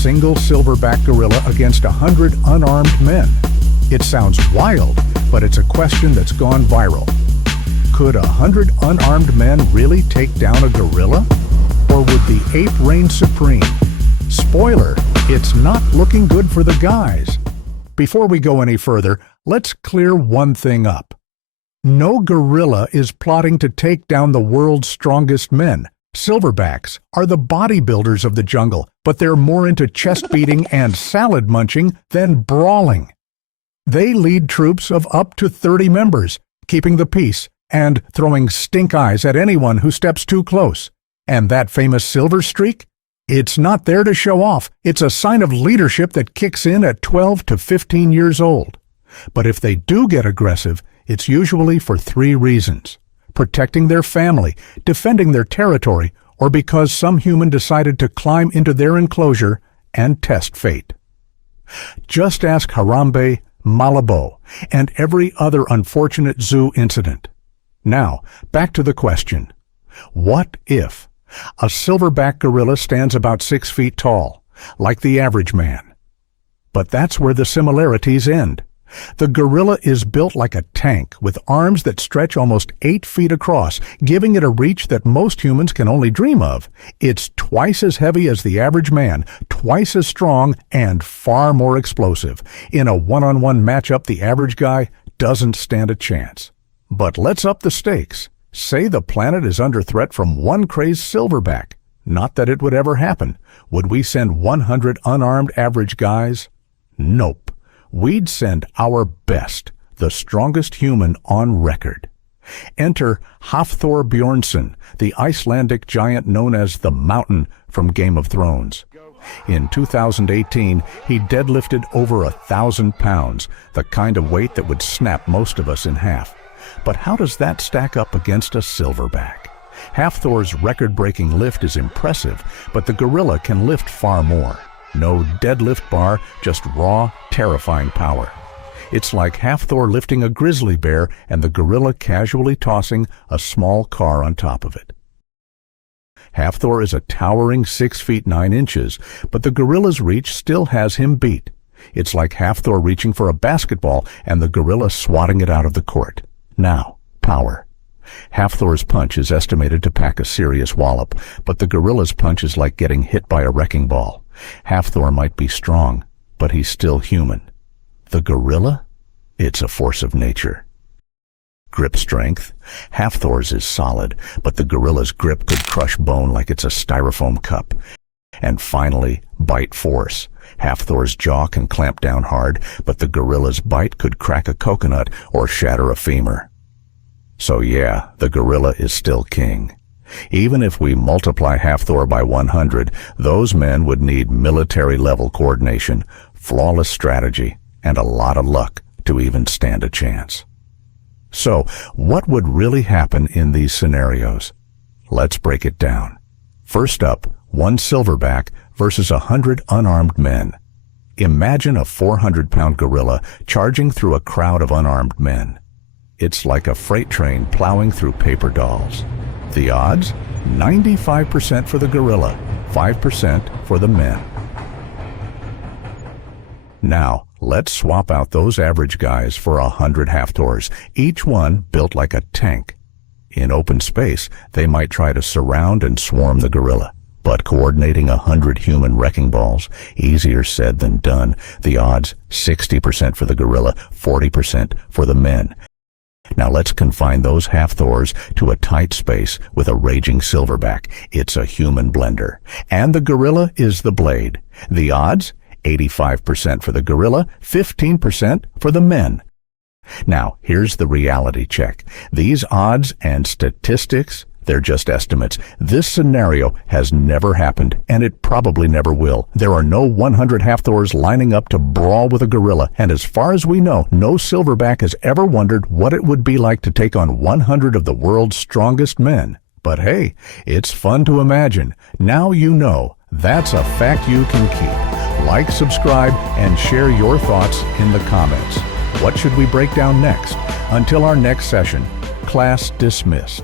single silverback gorilla against 100 unarmed men? It sounds wild, but it's a question that's gone viral. Could 100 unarmed men really take down a gorilla? Or would the ape reign supreme? Spoiler, it's not looking good for the guys. Before we go any further, let's clear one thing up. No gorilla is plotting to take down the world's strongest men. Silverbacks are the bodybuilders of the jungle, but they're more into chest beating and salad munching than brawling. They lead troops of up to 30 members, keeping the peace and throwing stink eyes at anyone who steps too close. And that famous silver streak? It's not there to show off. It's a sign of leadership that kicks in at 12 to 15 years old. But if they do get aggressive, it's usually for 3 reasons: protecting their family, defending their territory, or because some human decided to climb into their enclosure and test fate. Just ask Harambe, Malabo, and every other unfortunate zoo incident. Now, back to the question. What if a silverback gorilla stands about 6 feet tall, like the average man? But that's where the similarities end. The gorilla is built like a tank with arms that stretch almost 8 feet across, giving it a reach that most humans can only dream of. It's twice as heavy as the average man, twice as strong, and far more explosive. In a one-on-one matchup, the average guy doesn't stand a chance. But let's up the stakes. Say the planet is under threat from one crazed silverback. Not that it would ever happen. Would we send 100 unarmed average guys? Nope. We'd send our best, the strongest human on record. Enter Hafthor Bjornsson, the Icelandic giant known as the Mountain from Game of Thrones. In 2018, he deadlifted over 1,000 pounds, the kind of weight that would snap most of us in half. But how does that stack up against a silverback? Hafthor's record-breaking lift is impressive, but the gorilla can lift far more. No deadlift bar, just raw, terrifying power. It's like Hafthor lifting a grizzly bear and the gorilla casually tossing a small car on top of it. Hafthor is a towering 6 feet 9 inches, but the gorilla's reach still has him beat. It's like Hafthor reaching for a basketball and the gorilla swatting it out of the court. Now, power. Hafthor's punch is estimated to pack a serious wallop, but the gorilla's punch is like getting hit by a wrecking ball. Hafthor might be strong, but he's still human. The gorilla? It's a force of nature. Grip strength? Hafthor's is solid, but the gorilla's grip could crush bone like it's a styrofoam cup. And finally, bite force. Hafthor's jaw can clamp down hard, but the gorilla's bite could crack a coconut or shatter a femur. So yeah, the gorilla is still king. Even if we multiply Hafthor by 100, those men would need military-level coordination, flawless strategy, and a lot of luck to even stand a chance. So, what would really happen in these scenarios? Let's break it down. First up, one silverback versus 100 unarmed men. Imagine a 400-pound gorilla charging through a crowd of unarmed men. It's like a freight train plowing through paper dolls. The odds? 95% for the gorilla, 5% for the men. Now, let's swap out those average guys for 100 Hafthors, each one built like a tank. In open space, they might try to surround and swarm the gorilla. But coordinating 100 human wrecking balls, easier said than done. The odds, 60% for the gorilla, 40% for the men. Now let's confine those Hafthors to a tight space with a raging silverback. It's a human blender. And the gorilla is the blade. The odds? 85% for the gorilla, 15% for the men. Now, here's the reality check. These odds and statistics, they're just estimates. This scenario has never happened, and it probably never will. There are no 100 Hafthors lining up to brawl with a gorilla, and as far as we know, no silverback has ever wondered what it would be like to take on 100 of the world's strongest men. But hey, it's fun to imagine. Now you know. That's a fact you can keep. Like, subscribe, and share your thoughts in the comments. What should we break down next? Until our next session, class dismissed.